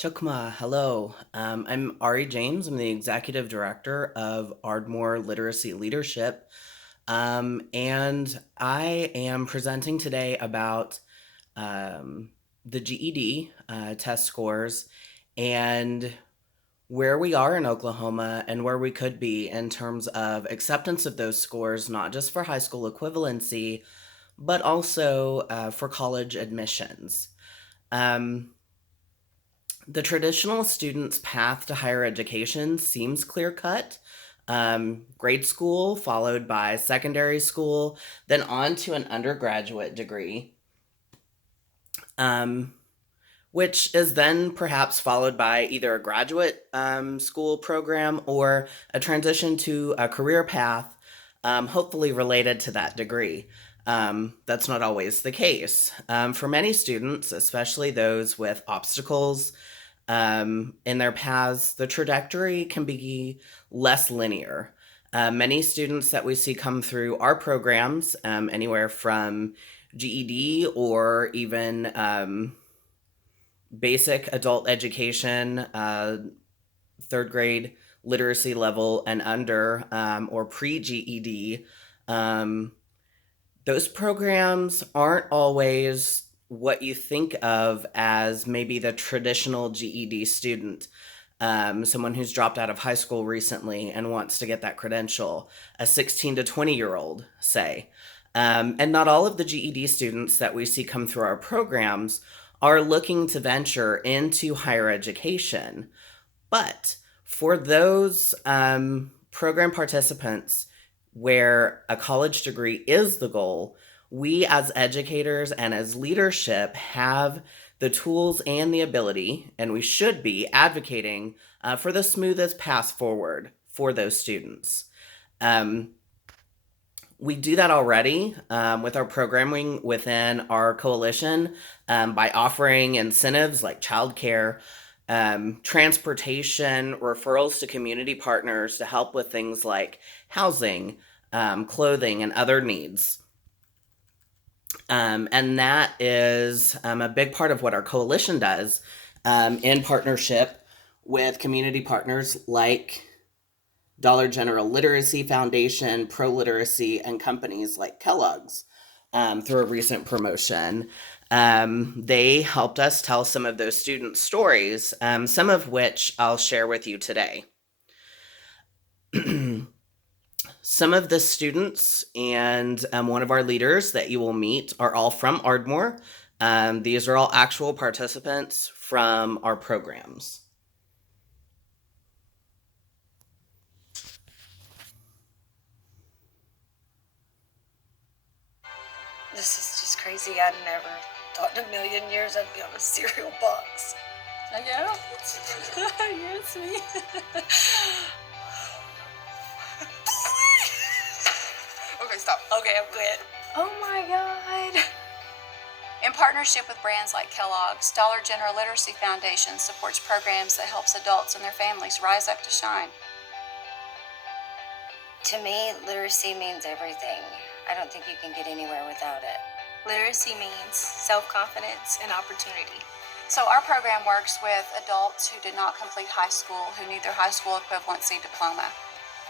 Chokma, hello. I'm Ari James. I'm the executive director of Ardmore Literacy Leadership. And I am presenting today about the GED test scores and where we are in Oklahoma and where we could be in terms of acceptance of those scores, not just for high school equivalency, but also for college admissions. Um, the traditional student's path to higher education seems clear cut. Grade school, followed by secondary school, then on to an undergraduate degree, um, which is then perhaps followed by either a graduate school program or a transition to a career path, hopefully related to that degree. That's not always the case. For many students, especially those with obstacles in their paths, the trajectory can be less linear. Many students that we see come through our programs, anywhere from GED or even basic adult education, third grade literacy level and under, or pre GED, um, those programs aren't always what you think of as maybe the traditional GED student. Someone who's dropped out of high school recently and wants to get that credential, a 16 to 20-year-old, say. And not all of the GED students that we see come through our programs are looking to venture into higher education. But for those program participants where a college degree is the goal, we as educators and as leadership have the tools and the ability, and we should be advocating for the smoothest path forward for those students. Um, we do that already with our programming within our coalition by offering incentives like childcare, transportation, referrals to community partners to help with things like housing, clothing, and other needs. And that is a big part of what our coalition does in partnership with community partners like Dollar General Literacy Foundation, Pro Literacy, and companies like Kellogg's through a recent promotion. They helped us tell some of those student stories, some of which I'll share with you today. Some of the students and one of our leaders that you will meet are all from Ardmore. These are all actual participants from our programs. This is just crazy. I never thought in a million years I'd be on a cereal box. Yeah, yeah, it's me. Okay, stop. Okay, I'm quit. Oh my God. In partnership with brands like Kellogg's, Dollar General Literacy Foundation supports programs that helps adults and their families rise up to shine. To me, literacy means everything. I don't think you can get anywhere without it. Literacy means self-confidence and opportunity. So our program works with adults who did not complete high school, who need their high school equivalency diploma.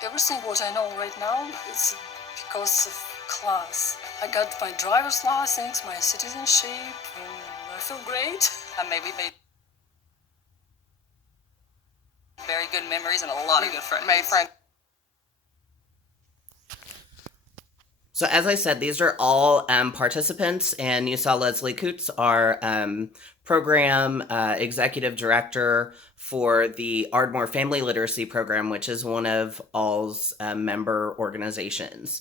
Everything what I know right now is because of class. I got my driver's license, my citizenship, and I feel great. I maybe made very good memories and a lot of good friends. Made friends. So as I said, these are all participants, and you saw Leslie Coots, our program executive director for the Ardmore Family Literacy Program, which is one of ALL's member organizations.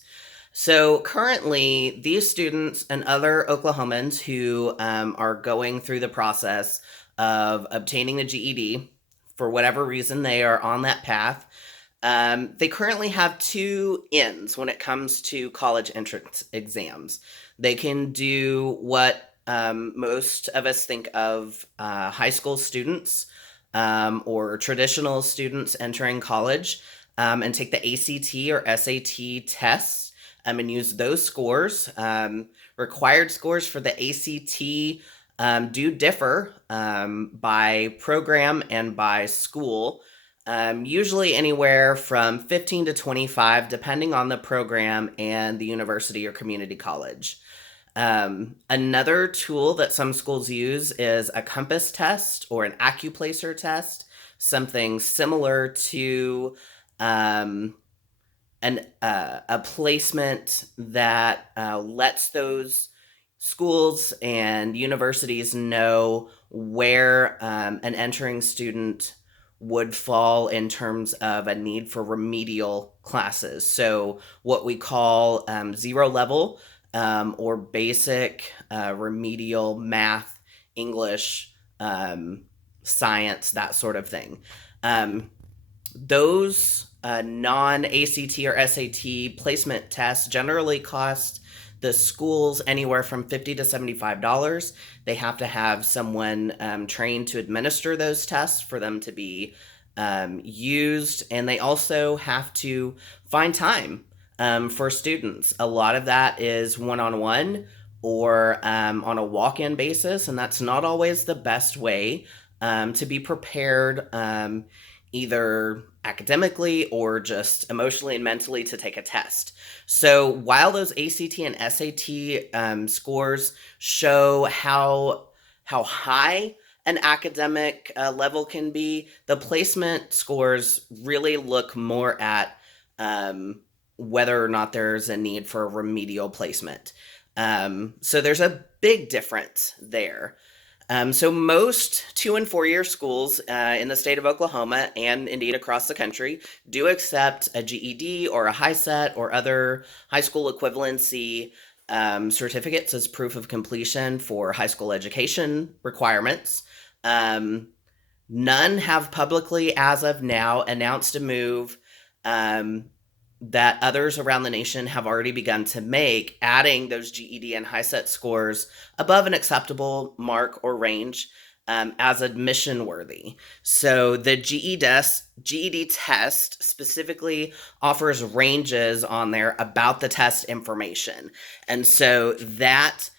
So currently, these students and other Oklahomans who are going through the process of obtaining the GED, for whatever reason they are on that path, they currently have two ends when it comes to college entrance exams. They can do what most of us think of high school students or traditional students entering college and take the ACT or SAT tests and use those scores. Required scores for the ACT do differ by program and by school, usually anywhere from 15 to 25, depending on the program and the university or community college. Another tool that some schools use is a compass test or an acuplacer test, something similar to um, a placement that lets those schools and universities know where an entering student would fall in terms of a need for remedial classes. So what we call zero level or basic remedial math, English, science, that sort of thing. Those non-ACT or SAT placement tests generally cost the schools anywhere from $50 to $75. They have to have someone trained to administer those tests for them to be used, and they also have to find time for students. A lot of that is one-on-one or on a walk-in basis, and that's not always the best way to be prepared either academically or just emotionally and mentally to take a test. So while those ACT and SAT scores show how high an academic level can be, the placement scores really look more at whether or not there's a need for a remedial placement. So there's a big difference there. So most 2 and 4 year schools in the state of Oklahoma and indeed across the country do accept a GED or a high set or other high school equivalency certificates as proof of completion for high school education requirements. None have publicly, as of now, announced a move that others around the nation have already begun to make, adding those GED and high set scores above an acceptable mark or range as admission worthy. So the GED test specifically offers ranges on there about the test information. And so that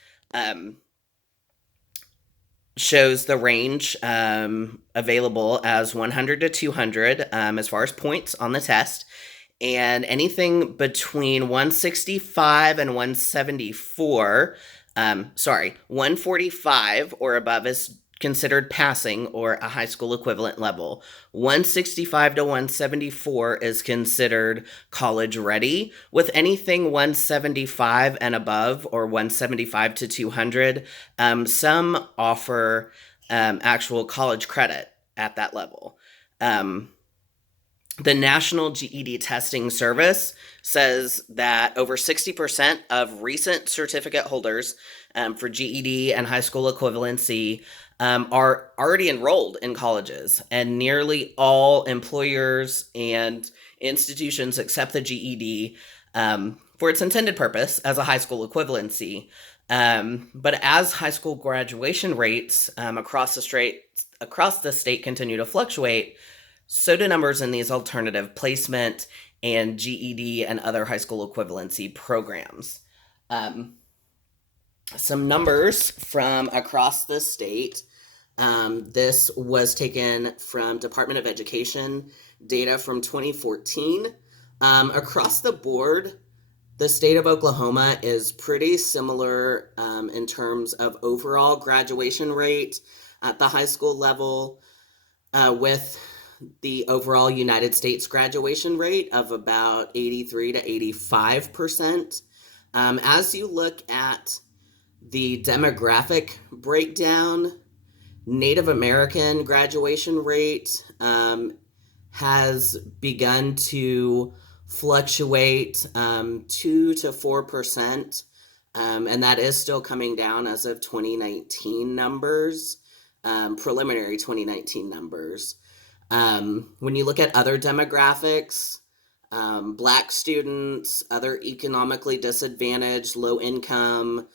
shows the range available as 100 to 200 as far as points on the test. And anything between 165 and 145 or above is considered passing or a high school equivalent level. 165 to 174 is considered college ready, with anything 175 and above or 175 to 200. Some offer actual college credit at that level. The National GED Testing Service says that over 60% of recent certificate holders for GED and high school equivalency are already enrolled in colleges, and nearly all employers and institutions accept the GED for its intended purpose as a high school equivalency. But as high school graduation rates across the state continue to fluctuate, so do numbers in these alternative placement and GED and other high school equivalency programs. Some numbers from across the state. This was taken from Department of Education data from 2014. Across the board, the state of Oklahoma is pretty similar in terms of overall graduation rate at the high school level with the overall United States graduation rate of about 83 to 85%. As you look at the demographic breakdown, Native American graduation rate has begun to fluctuate 2 to 4%, and that is still coming down as of 2019 numbers, preliminary 2019 numbers. When you look at other demographics, Black students, other economically disadvantaged, low income,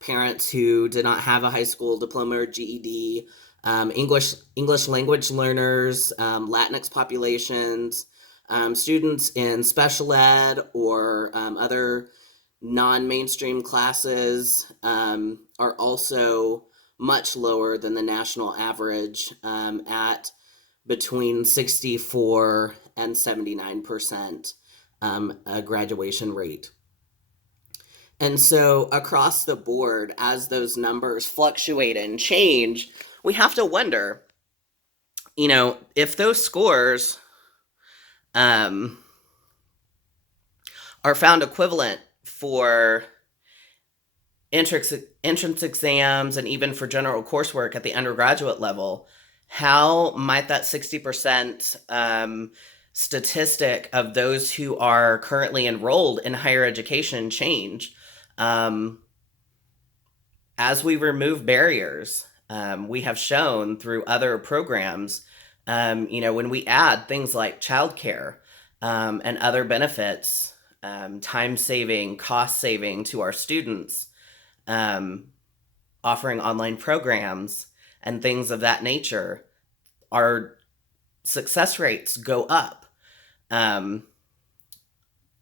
parents who did not have a high school diploma or GED, English language learners, Latinx populations, students in special ed or other Non-mainstream classes are also much lower than the national average at between 64 and 79% a graduation rate. And so across the board, as those numbers fluctuate and change, we have to wonder, if those scores are found equivalent for entrance exams and even for general coursework at the undergraduate level, how might that 60% statistic of those who are currently enrolled in higher education change as we remove barriers? We have shown through other programs, when we add things like childcare and other benefits, time saving, cost saving to our students, offering online programs and things of that nature, our success rates go up. And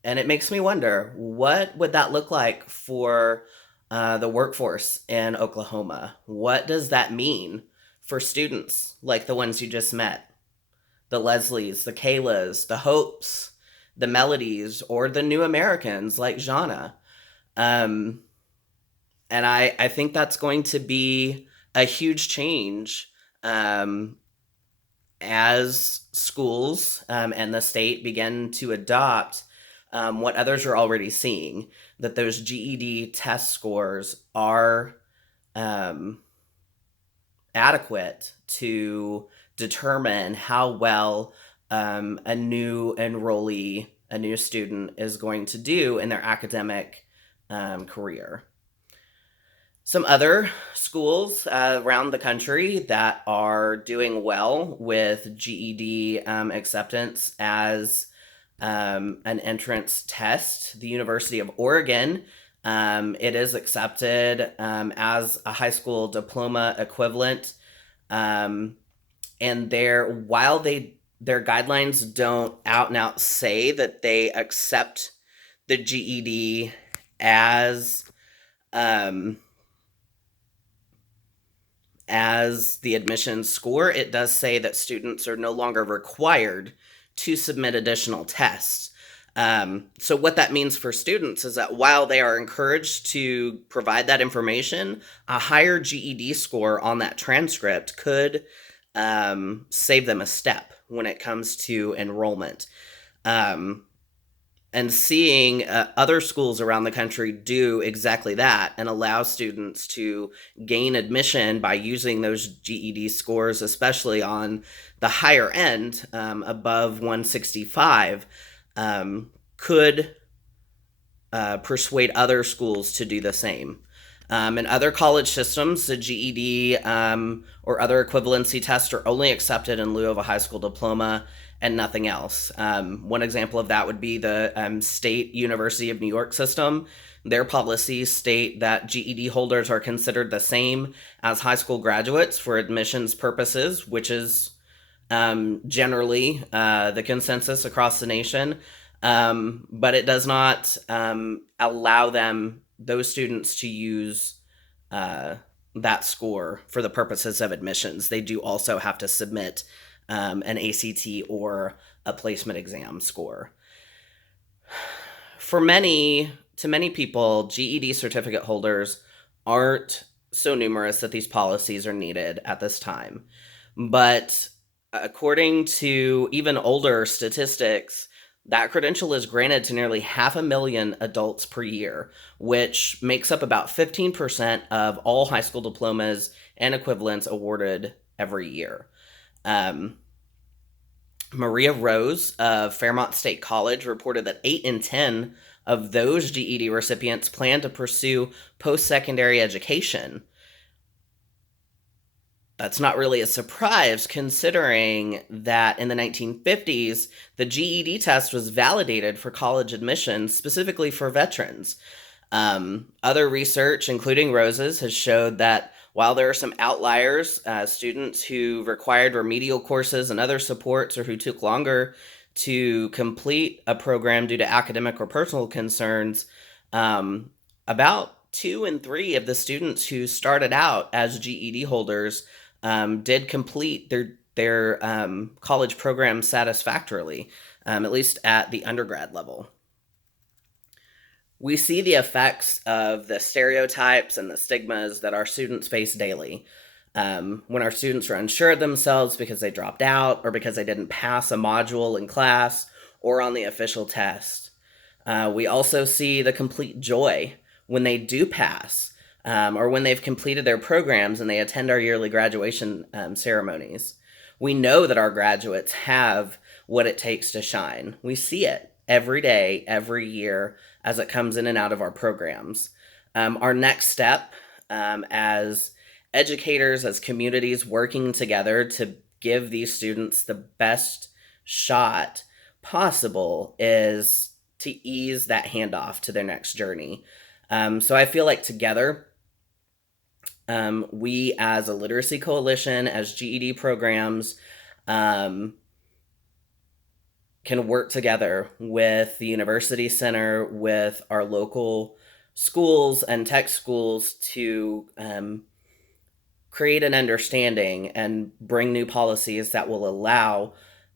it makes me wonder, what would that look like for the workforce in Oklahoma? What does that mean for students like the ones you just met? The Leslies, the Kaylas, the Hopes, the Melodies, or the new Americans like Jana. And I think that's going to be a huge change as schools and the state begin to adopt what others are already seeing, that those GED test scores are adequate to determine how well a new enrollee, a new student is going to do in their academic career. Some other schools around the country that are doing well with GED acceptance as an entrance test: the University of Oregon. It is accepted as a high school diploma equivalent. And while their guidelines don't out and out say that they accept the GED as the admissions score, it does say that students are no longer required to submit additional tests. So what that means for students is that while they are encouraged to provide that information, a higher GED score on that transcript could save them a step when it comes to enrollment. And seeing other schools around the country do exactly that and allow students to gain admission by using those GED scores, especially on the higher end, above 165, could persuade other schools to do the same. In other college systems, the GED or other equivalency tests are only accepted in lieu of a high school diploma and nothing else. One example of that would be the State University of New York system. Their policies state that GED holders are considered the same as high school graduates for admissions purposes, which is generally the consensus across the nation. But it does not allow those students to use that score for the purposes of admissions. They do also have to submit an ACT or a placement exam score. To many people, GED certificate holders aren't so numerous that these policies are needed at this time. But according to even older statistics, that credential is granted to nearly 500,000 adults per year, which makes up about 15% of all high school diplomas and equivalents awarded every year. Maria Rose of Fairmont State College reported that 8 in 10 of those GED recipients plan to pursue post-secondary education. That's not really a surprise, considering that in the 1950s, the GED test was validated for college admissions, specifically for veterans. Other research, including Rose's, has showed that while there are some outliers, students who required remedial courses and other supports, or who took longer to complete a program due to academic or personal concerns, About 2 in 3 of the students who started out as GED holders did complete their college program satisfactorily, at least at the undergrad level. We see the effects of the stereotypes and the stigmas that our students face daily. When our students are unsure of themselves because they dropped out or because they didn't pass a module in class or on the official test. We also see the complete joy when they do pass or when they've completed their programs and they attend our yearly graduation ceremonies. We know that our graduates have what it takes to shine. We see it every day, every year as it comes in and out of our programs. Our next step as educators, as communities working together to give these students the best shot possible is to ease that handoff to their next journey. So I feel like together, we as a literacy coalition, as GED programs, can work together with the University Center, with our local schools and tech schools to create an understanding and bring new policies that will allow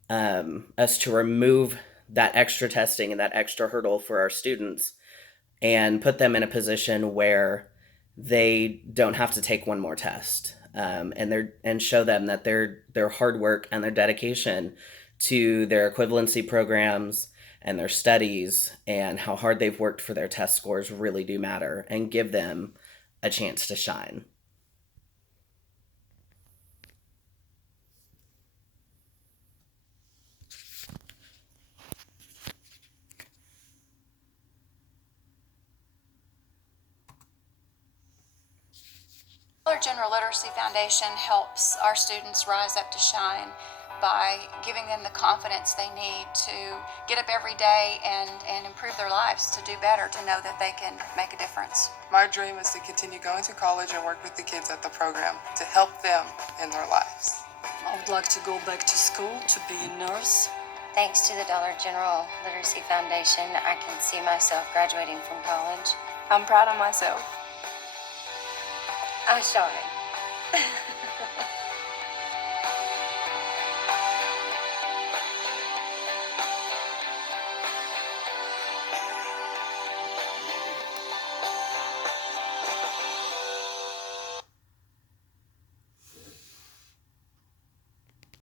us to remove that extra testing and that extra hurdle for our students and put them in a position where they don't have to take one more test, and show them that their hard work and their dedication to their equivalency programs and their studies and how hard they've worked for their test scores really do matter, and give them a chance to shine. Dollar General Literacy Foundation helps our students rise up to shine by giving them the confidence they need to get up every day and improve their lives, to do better, to know that they can make a difference. My dream is to continue going to college and work with the kids at the program to help them in their lives. I would like to go back to school to be a nurse. Thanks to the Dollar General Literacy Foundation, I can see myself graduating from college. I'm proud of myself. I shine.